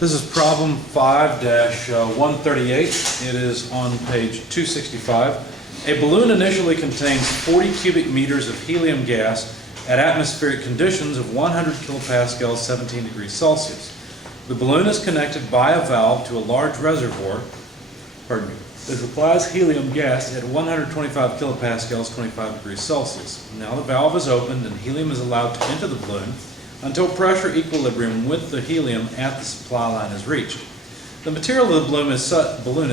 This is problem 5-138. It is on page 265. A balloon initially contains 40 cubic meters of helium gas at atmospheric conditions of 100 kilopascals, 17 degrees Celsius. The balloon is connected by a valve to a large reservoir, that supplies helium gas at 125 kilopascals, 25 degrees Celsius. Now the valve is opened and helium is allowed to enter the balloon until pressure equilibrium with the helium at the supply line is reached. The material of the balloon is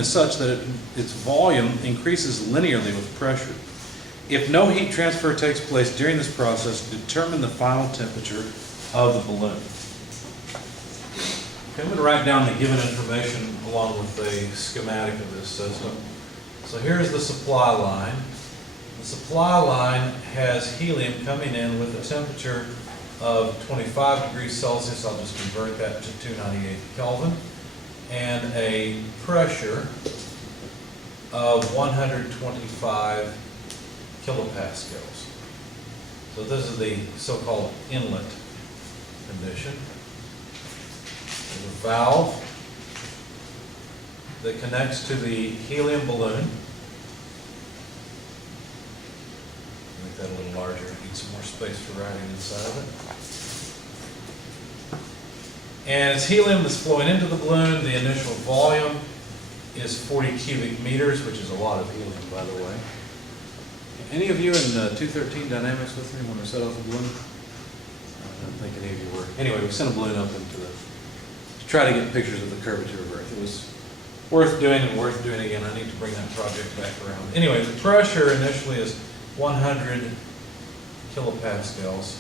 such that its volume increases linearly with pressure. If no heat transfer takes place during this process, determine the final temperature of the balloon. Okay, I'm going to write down the given information along with the schematic of this system. So here's the supply line. The supply line has helium coming in with a temperature of 25 degrees Celsius. I'll just convert that to 298 Kelvin. And a pressure of 125 kilopascals. So this is the so-called inlet condition. There's a valve that connects to the helium balloon. Make that a little larger. Need some more space for writing inside of it. And it's helium that's flowing into the balloon. The initial volume is 40 cubic meters, which is a lot of helium, by the way. Any of you in 213 dynamics with me when we set off the balloon? I don't think any of you were. Anyway, we sent a balloon up into to try to get pictures of the curvature of Earth. It was worth doing and worth doing again. I need to bring that project back around. Anyway, the pressure initially is 100 kilopascals.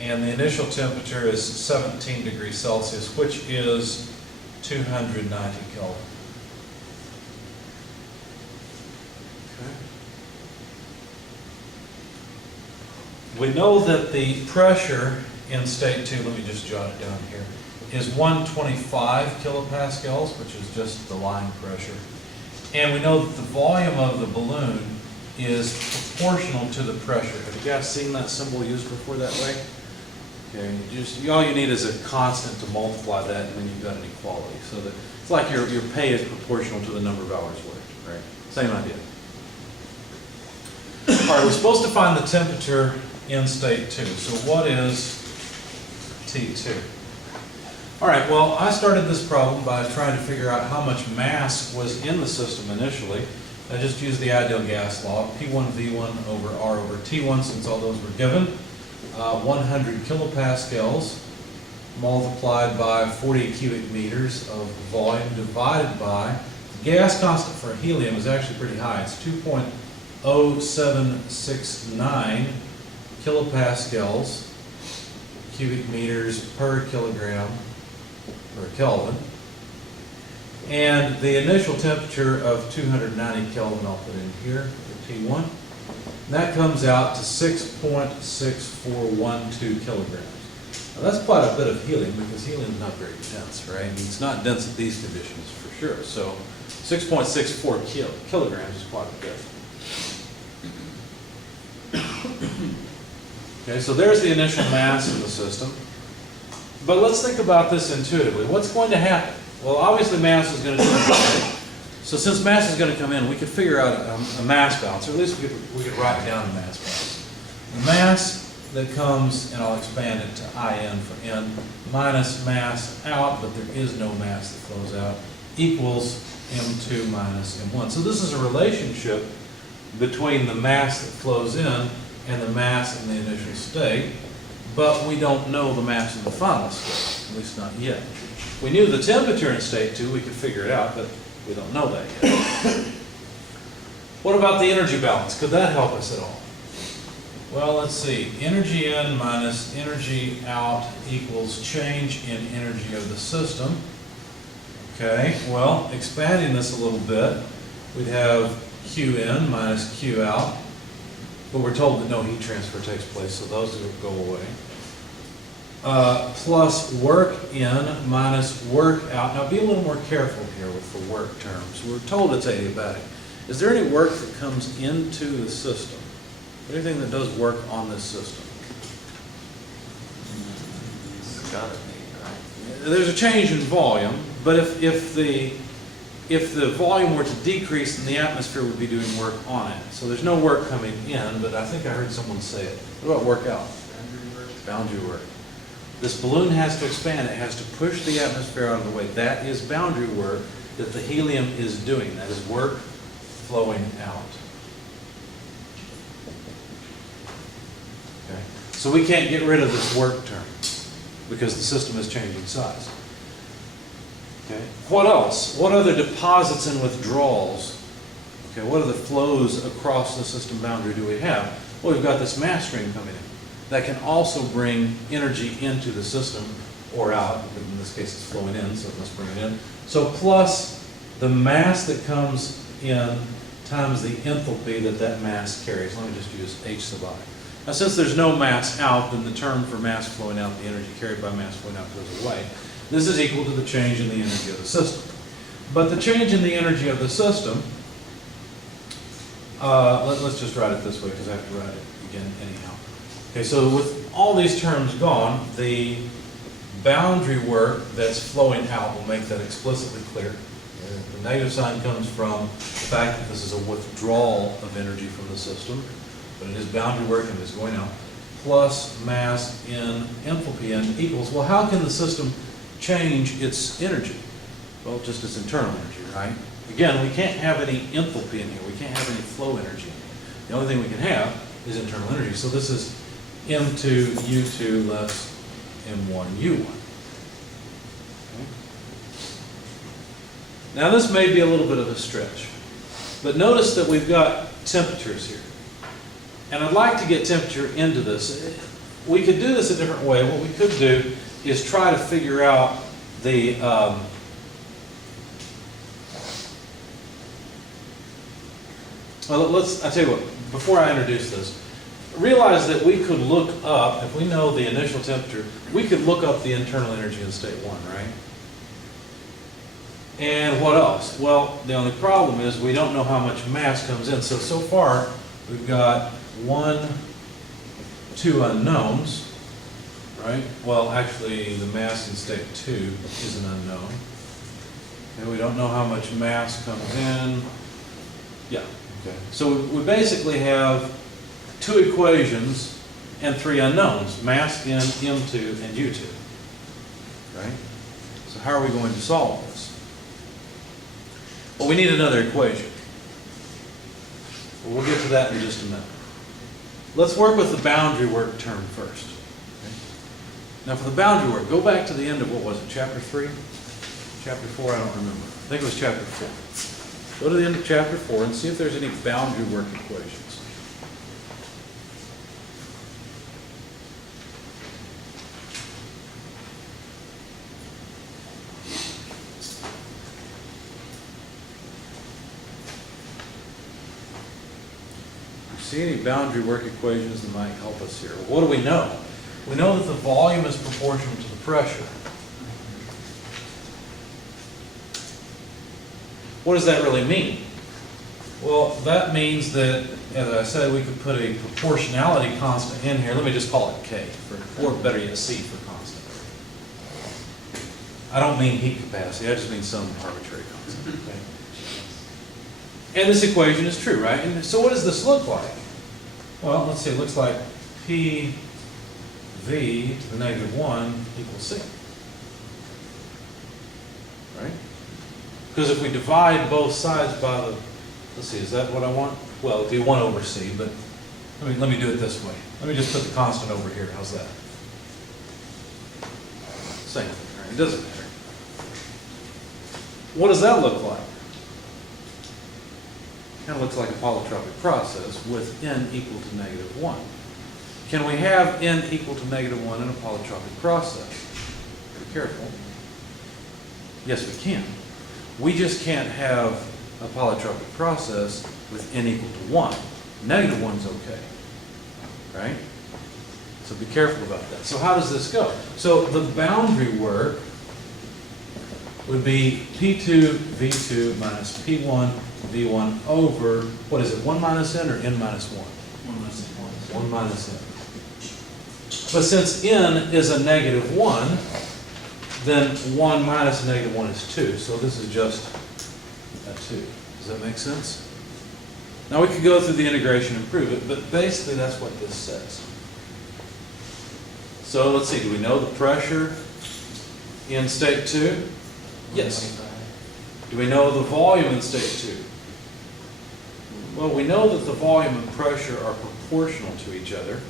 And the initial temperature is 17 degrees Celsius, which is 290 Kelvin. Okay. We know that the pressure in state 2, let me just jot it down here, is 125 kilopascals, which is just the line pressure. And we know that the volume of the balloon is proportional to the pressure. Have you guys seen that symbol used before that way? Okay, all you need is a constant to multiply that, and then you've got an equality. So that it's like your pay is proportional to the number of hours worked, right? Same idea. All right, we're supposed to find the temperature in state 2. So what is T2? All right, well, I started this problem by trying to figure out how much mass was in the system initially. I just used the ideal gas law, P1V1 over R over T1, since all those were given. 100 kilopascals multiplied by 40 cubic meters of volume divided by the gas constant for helium is actually pretty high. It's 2.0769 kilopascals cubic meters per kilogram per Kelvin. And the initial temperature of 290 Kelvin I'll put in here for T1. And that comes out to 6.6412 kilograms. Now that's quite a bit of helium because helium is not very dense, right? And it's not dense at these conditions for sure. So 6.64 kilograms is quite a bit. Okay, so there's the initial mass of the system. But let's think about this intuitively. What's going to happen? Well, obviously mass is going to come in. So since mass is going to come in, we could figure out a mass balance, or at least we could write down a mass balance. The mass that comes, and I'll expand it to IN for N, minus mass out, but there is no mass that flows out, equals M2 minus M1. So this is a relationship between the mass that flows in and the mass in the initial state, but we don't know the mass in the final state, at least not yet. If we knew the temperature in state 2, we could figure it out, but we don't know that yet. What about the energy balance? Could that help us at all? Well, let's see. Energy in minus energy out equals change in energy of the system. Okay, well, expanding this a little bit, we'd have Q in minus Q out, but we're told that no heat transfer takes place, so those go away. Plus work in minus work out. Now be a little more careful here with the work terms. We're told it's adiabatic. Is there any work that comes into the system? Anything that does work on this system? It's gotta be, right? there's a change in volume, but if the volume were to decrease, then the atmosphere would be doing work on it. So there's no work coming in, but I think I heard someone say it. What about work out? Boundary work. This balloon has to expand. It has to push the atmosphere out of the way. That is boundary work that the helium is doing. That is work flowing out. Okay. So we can't get rid of this work term because the system is changing size. Okay. What else? What other deposits and withdrawals? Okay. What other flows across the system boundary do we have? Well, we've got this mass stream coming in that can also bring energy into the system or out. In this case, it's flowing in, so it must bring it in. So plus the mass that comes in times the enthalpy that that mass carries. Let me just use H sub I. Now, since there's no mass out, then the term for mass flowing out, the energy carried by mass flowing out, goes away. This is equal to the change in the energy of the system. But the change in the energy of the system, let's just write it this way because I have to write it again anyhow. Okay, so with all these terms gone, the boundary work that's flowing out will make that explicitly clear. The negative sign comes from the fact that this is a withdrawal of energy from the system, but it is boundary work and it is going out, plus mass in enthalpy n equals, well, how can the system change its energy? Well, just its internal energy, right? Again, we can't have any enthalpy in here. We can't have any flow energy in here. The only thing we can have is internal energy. So this is M2 U2 less M1 U1. Okay. Now this may be a little bit of a stretch, but notice that we've got temperatures here. And I'd like to get temperature into this. We could do this a different way. What we could do is try to figure out the well, I tell you what, before I introduce this, realize that we could look up, if we know the initial temperature, we could look up the internal energy in state 1, right? And what else? Well, the only problem is we don't know how much mass comes in. So far, we've got 1, 2 unknowns, right? Well, actually, the mass in state 2 is an unknown. And we don't know how much mass comes in. Yeah, okay. So we basically have 2 equations and 3 unknowns, mass in M2 and U2, right? So how are we going to solve this? Well, we need another equation. We'll get to that in just a minute. Let's work with the boundary work term first. Okay? Now for the boundary work, go back to the end of, what was it, chapter 3? Chapter 4, I don't remember. I think it was chapter 4. Go to the end of chapter 4 and see if there's any boundary work equations. See any boundary work equations that might help us here? Well, what do we know? We know that the volume is proportional to the pressure. What does that really mean? Well, that means that, as I said, we could put a proportionality constant in here. Let me just call it K, or better yet, C for constant. I don't mean heat capacity, I just mean some arbitrary constant. Okay? And this equation is true, right? And so what does this look like? Well, let's see, it looks like PV to the negative 1 equals C. Right? Because if we divide both sides by the, let's see, is that what I want? Well, it'd be 1 over C, but let me do it this way. Let me just put the constant over here. How's that? Same thing, right? It doesn't matter. What does that look like? Kind of looks like a polytropic process with n equal to negative 1. Can we have n equal to negative 1 in a polytropic process? Be careful. Yes, we can. We just can't have a polytropic process with n equal to 1. Negative 1 is okay, right? So be careful about that. So how does this go? So the boundary work would be P2 V2 minus P1 V1 over, what is it, 1 minus n or n minus 1? 1 minus n. 1 minus n. But since n is a negative 1, then 1 minus negative 1 is 2. So this is just a 2. Does that make sense? Now we could go through the integration and prove it, but basically that's what this says. So let's see, do we know the pressure in state 2? Yes. Do we know the volume in state 2? Well, we know that the volume and pressure are proportional to each other.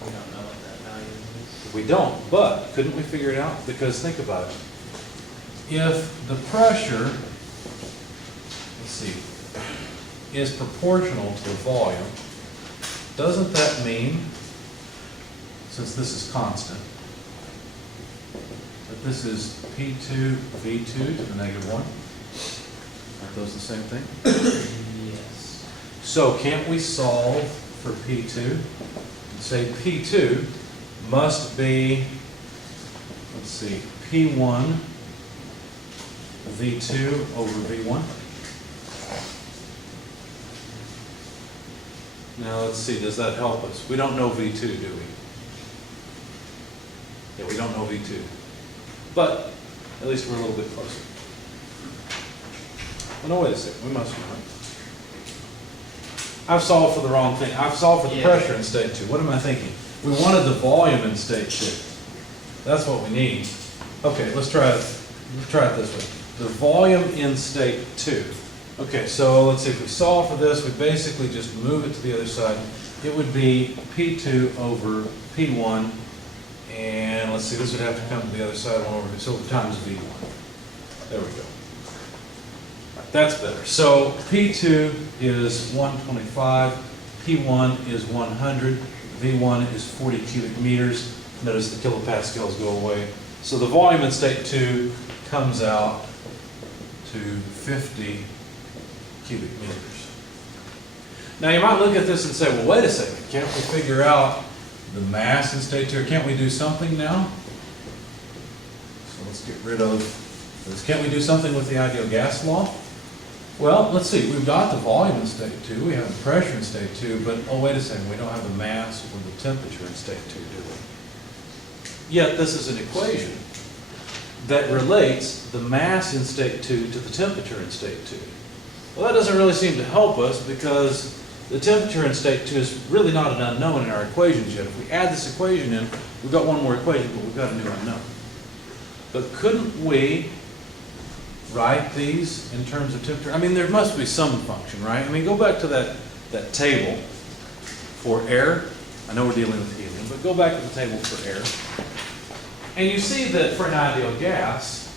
We don't know what that value is. We don't, but couldn't we figure it out? Because think about it. If the pressure, let's see, is proportional to the volume, doesn't that mean, since this is constant, that this is P2 V2 to the negative 1? Aren't those the same thing? Yes. So can't we solve for P2 and say P2 must be, let's see, P1 V2 over V1? Now let's see, does that help us? We don't know V2, do we? Yeah, we don't know V2. But at least we're a little bit closer. Well, no, wait a second, we must know it. I've solved for the wrong thing. I've solved for the pressure in state 2. What am I thinking? We wanted the volume in state 2. That's what we need. Okay, let's try it. Let's try it this way. The volume in state 2. Okay, so let's see, if we solve for this, we basically just move it to the other side. It would be P2 over P1, and let's see, this would have to come to the other side, 1 over, so times V1. There we go. Right, that's better. So P2 is 125, P1 is 100, V1 is 40 cubic meters. Notice the kilopascals go away. So the volume in state 2 comes out to 50 cubic meters. Now you might look at this and say, well, wait a second, can't we figure out the mass in state 2? Or can't we do something now? So let's get rid of this. Can't we do something with the ideal gas law? Well, let's see, we've got the volume in state 2, we have the pressure in state 2, but oh, wait a second, we don't have the mass or the temperature in state 2, do we? Yet this is an equation that relates the mass in state 2 to the temperature in state 2. Well, that doesn't really seem to help us because the temperature in state 2 is really not an unknown in our equations yet. If we add this equation in, we've got one more equation, but we've got a new unknown. But couldn't we write these in terms of temperature? I mean, there must be some function, right? I mean, go back to that table for air. I know we're dealing with helium, but go back to the table for air. And you see that for an ideal gas,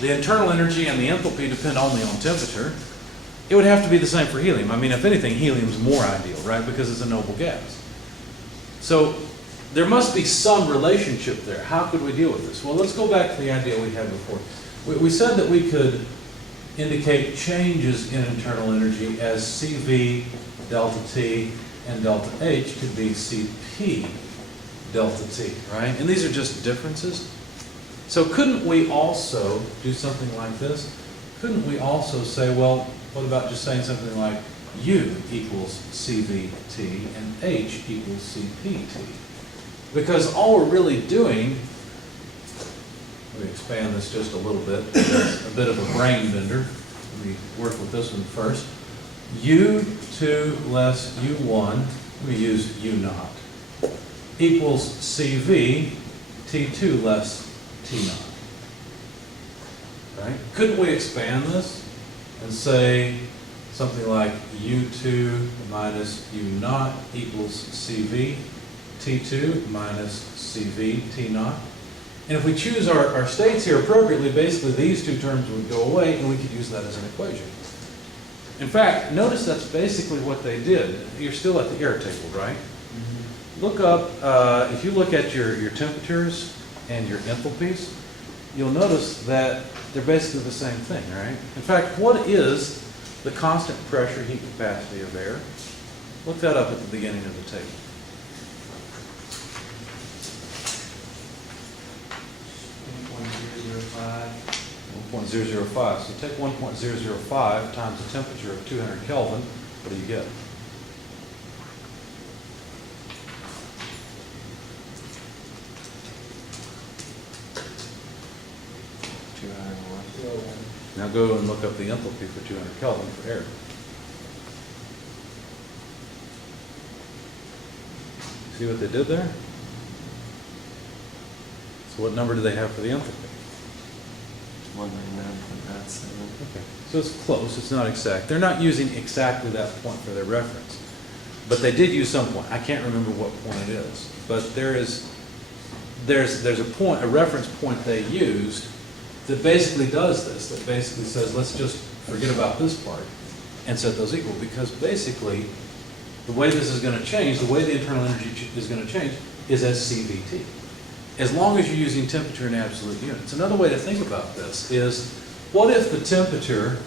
the internal energy and the enthalpy depend only on temperature. It would have to be the same for helium. I mean, if anything, helium's more ideal, right? Because it's a noble gas. So there must be some relationship there. How could we deal with this? Well, let's go back to the idea we had before. We said that we could indicate changes in internal energy as CV delta T and delta H could be CP delta T, right? And these are just differences. So couldn't we also do something like this? Couldn't we also say, well, what about just saying something like U equals CVT and H equals CPT? Because all we're really doing, let me expand this just a little bit, it's a bit of a brain bender. Let me work with this one first. U2 less U1, let me use U0, equals CV T2 less T0. Right? Couldn't we expand this and say something like U2 minus U0 equals CV T2 minus CV T0? And if we choose our states here appropriately, basically these two terms would go away and we could use that as an equation. In fact, notice that's basically what they did. You're still at the air table, right? Mm-hmm. Look up, if you look at your temperatures and your enthalpies, you'll notice that they're basically the same thing, right? In fact, what is the constant pressure heat capacity of air? Look that up at the beginning of the table. 1.005. So take 1.005 times the temperature of 200 Kelvin. What do you get? 201. Now go and look up the enthalpy for 200 Kelvin for air. See what they did there? So what number do they have for the enthalpy? 199.97. Okay. So it's close, it's not exact. They're not using exactly that point for their reference. But they did use some point. I can't remember what point it is. But there's a point, a reference point they used that basically does this, that basically says, let's just forget about this part and set those equal, because basically, the way this is going to change, the way the internal energy is going to change, is as CVT. As long as you're using temperature in absolute units. Another way to think about this is, what if the temperature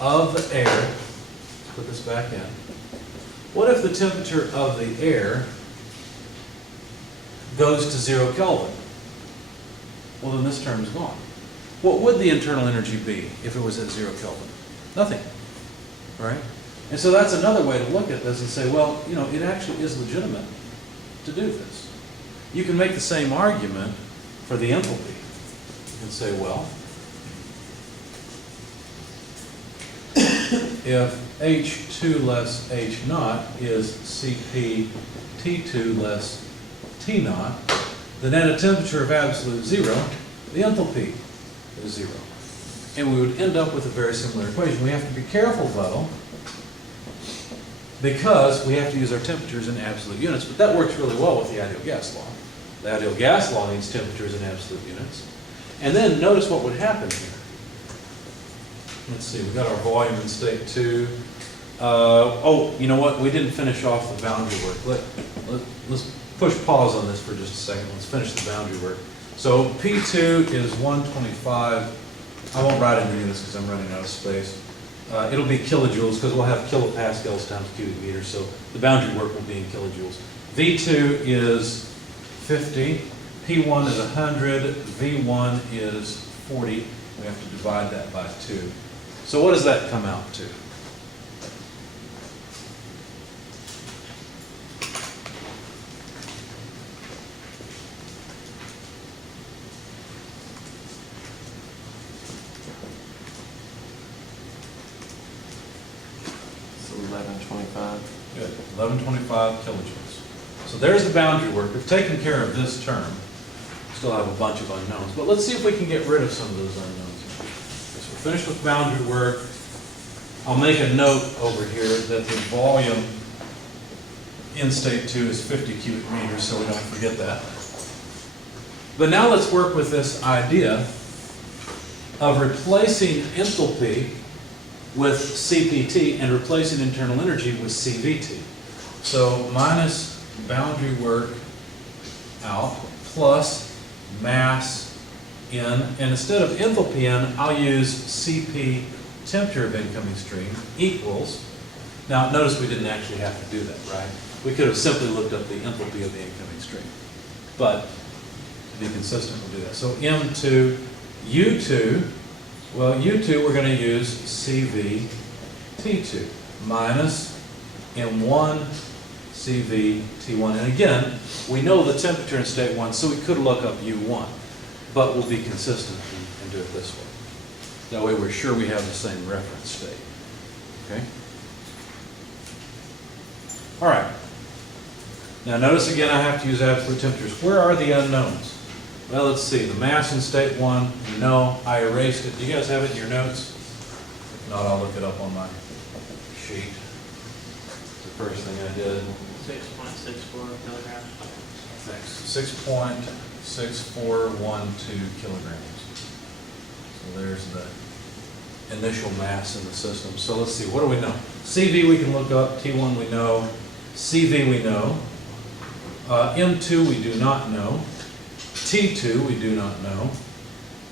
of the air, let's put this back in, what if the temperature of the air goes to 0 Kelvin? Well, then this term is gone. What would the internal energy be if it was at 0 Kelvin? Nothing, right? And so that's another way to look at this and say, well, you know, it actually is legitimate to do this. You can make the same argument for the enthalpy. You can say, well, if H2 less H naught is Cp T2 less T naught, then at a temperature of absolute 0, the enthalpy is 0. And we would end up with a very similar equation. We have to be careful, though, because we have to use our temperatures in absolute units, but that works really well with the ideal gas law. The ideal gas law needs temperatures in absolute units. And then notice what would happen here. Let's see, we got our volume in state 2. Oh, you know what? We didn't finish off the boundary work. Let's push pause on this for just a second. Let's finish the boundary work. So P2 is 125. I won't write it in units because I'm running out of space. It'll be kilojoules because we'll have kilopascals times cubic meters. So the boundary work will be in kilojoules. V2 is 50. P1 is 100. V1 is 40. We have to divide that by 2. So what does that come out to? So 1125. Good. 1125 kilojoules. So there's the boundary work. We've taken care of this term. Still have a bunch of unknowns, but let's see if we can get rid of some of those unknowns. So we're finished with boundary work. I'll make a note over here that the volume in state 2 is 50 cubic meters, so we don't forget that. But now let's work with this idea of replacing enthalpy with CPT and replacing internal energy with CVT. So minus boundary work out plus mass in, and instead of enthalpy in, I'll use Cp, temperature of incoming stream, equals, now notice we didn't actually have to do that, right? We could have simply looked up the enthalpy of the incoming stream. But to be consistent, we'll do that. So M2, U2, well, U2 we're going to use CV T2 minus M1 CV T1. And again, we know the temperature in state 1, so we could look up U1, but we'll be consistent and do it this way. That way we're sure we have the same reference state. Okay? All right. Now notice again I have to use absolute temperatures. Where are the unknowns? Well, let's see. The mass in state 1, you know, I erased it. Do you guys have it in your notes? If not, I'll look it up on my sheet. It's the first thing I did. 6.64 kilograms. Thanks. 6.6412 kilograms. So there's the initial mass in the system. So let's see, what do we know? CV we can look up, T1 we know, CV we know, M2 we do not know, T2 we do not know,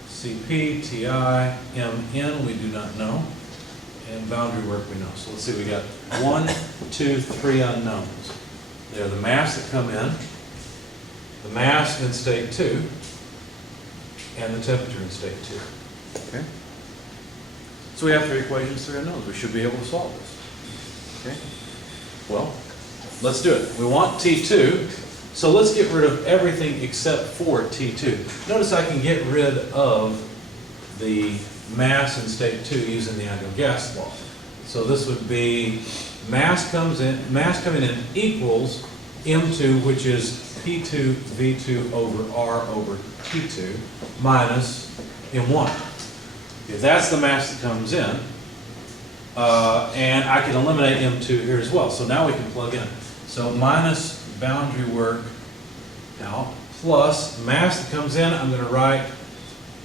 CP, TI, MN we do not know, and boundary work we know. So let's see, we got 1, 2, 3 unknowns. They're the mass that come in, the mass in state 2, and the temperature in state 2. Okay? So we have 3 equations, 3 unknowns. We should be able to solve this. Okay? Well, let's do it. We want T2, so let's get rid of everything except for T2. Notice I can get rid of the mass in state 2 using the ideal gas law. So this would be mass coming in equals M2, which is P2 V2 over R over T2 minus M1. If that's the mass that comes in, and I can eliminate M2 here as well. So now we can plug in. So minus boundary work out plus mass that comes in, I'm going to write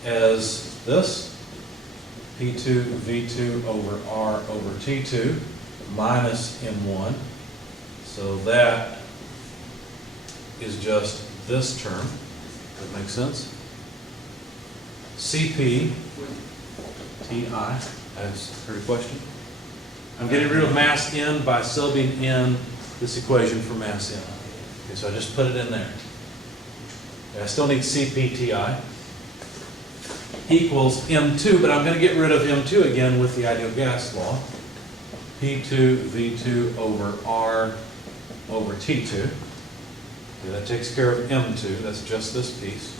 as this, P2 V2 over R over T2 minus M1. So that is just this term. That makes sense? CP TI, as her question. I'm getting rid of mass in by subbing in this equation for mass in. Okay, so I just put it in there. Okay, I still need CPTI equals M2, but I'm going to get rid of M2 again with the ideal gas law. P2 V2 over R over T2. Okay, that takes care of M2. That's just this piece.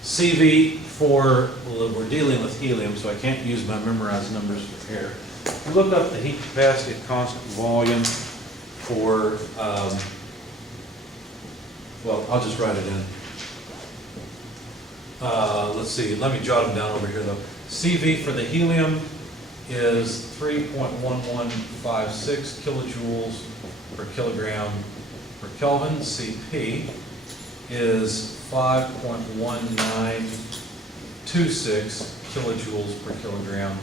CV for, well, we're dealing with helium, so I can't use my memorized numbers for air. We look up the heat capacity at constant volume for, well, I'll just write it in. Let's see, let me jot them down over here though. CV for the helium is 3.1156 kilojoules per kilogram per Kelvin. CP is 5.1926 kilojoules per kilogram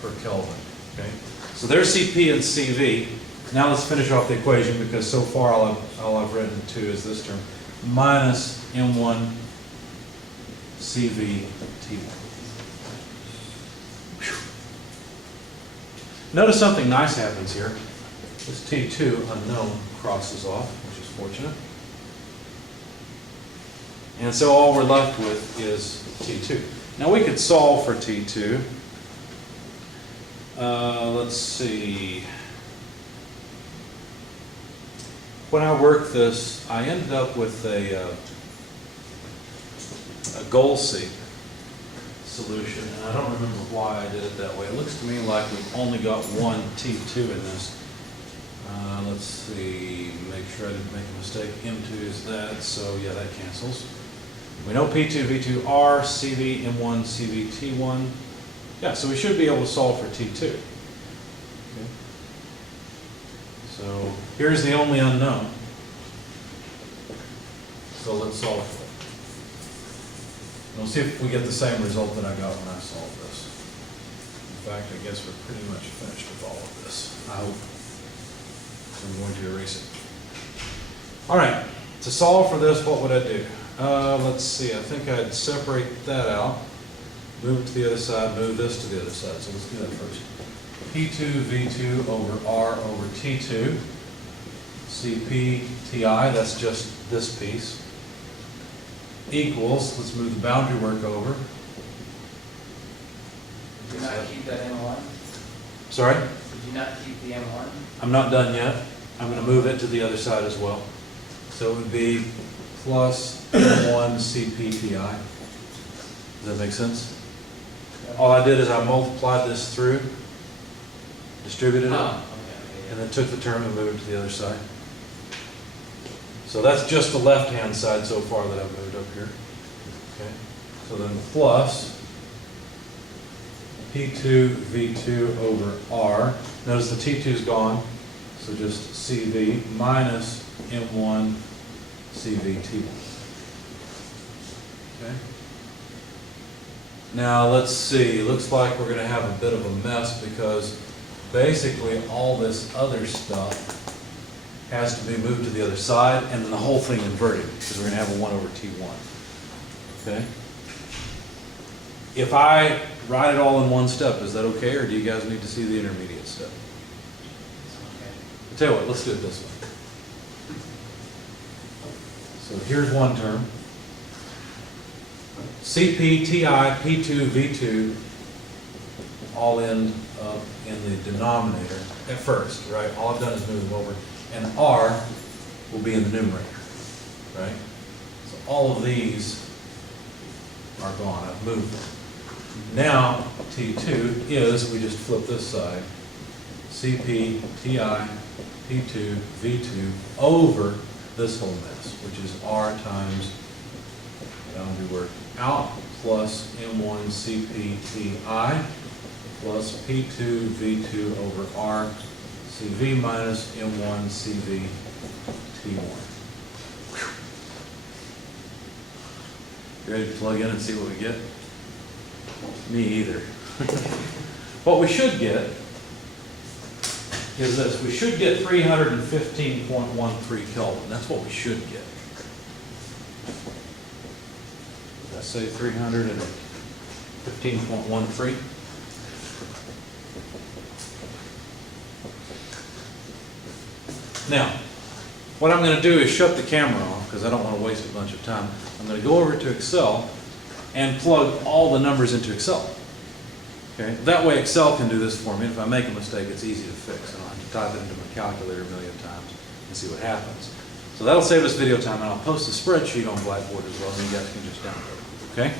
per Kelvin. Okay, so there's CP and CV. Now let's finish off the equation because so far all I've written to is this term minus M1 CV T1. Notice something nice happens here. This T2 unknown crosses off, which is fortunate. And so all we're left with is T2. Now we could solve for T2. Let's see. When I worked this, I ended up with a Goal-Seek solution, and I don't remember why I did it that way. It looks to me like we've only got one T2 in this. Let's see, make sure I didn't make a mistake. M2 is that, so yeah, that cancels. We know P2, V2, R, CV, M1, CV, T1. Yeah, so we should be able to solve for T2. Okay. So here's the only unknown. So let's solve for it. We'll see if we get the same result that I got when I solved this. In fact, I guess we're pretty much finished with all of this. I hope. So I'm going to erase it. All right, to solve for this, what would I do? Let's see, I think I'd separate that out, move it to the other side, move this to the other side. So let's do that first. P2 V2 over R over T2. CP TI, that's just this piece. Equals, let's move the boundary work over. Did you not keep that M1? Sorry? Did you not keep the M1? I'm not done yet. I'm going to move it to the other side as well. So it would be plus M1 CPTI. Does that make sense? All I did is I multiplied this through, distributed it, Okay. and then took the term and moved it to the other side. So that's just the left-hand side so far that I've moved up here. Okay. So then plus P2 V2 over R. Notice the T2 is gone, so just CV minus M1 CV T1. Okay. Now let's see. Looks like we're going to have a bit of a mess because basically all this other stuff has to be moved to the other side, and then the whole thing inverted, because we're going to have a 1 over T1. Okay? If I write it all in one step, is that okay, or do you guys need to see the intermediate step? I'll tell you what, let's do it this way. So here's one term. CP, TI, P2, V2, all end up in the denominator at first, right? All I've done is move them over. And R will be in the numerator, right? So all of these are gone. I've moved them. Now, T2 is, we just flip this side, CP, TI, P2, V2 over this whole mess, which is R times boundary work out plus M1 CP TI plus P2 V2 over R CV minus M1 CV T1. You ready to plug in and see what we get? Me either. What we should get is this. We should get 315.13 Kelvin. That's what we should get. Did I say 315.13? Now, what I'm going to do is shut the camera off because I don't want to waste a bunch of time. I'm going to go over to Excel and plug all the numbers into Excel. Okay? That way Excel can do this for me. If I make a mistake, it's easy to fix. I don't have to type it into my calculator a million times and see what happens. So that'll save us video time, and I'll post a spreadsheet on Blackboard as well, and you guys can just download it. Okay?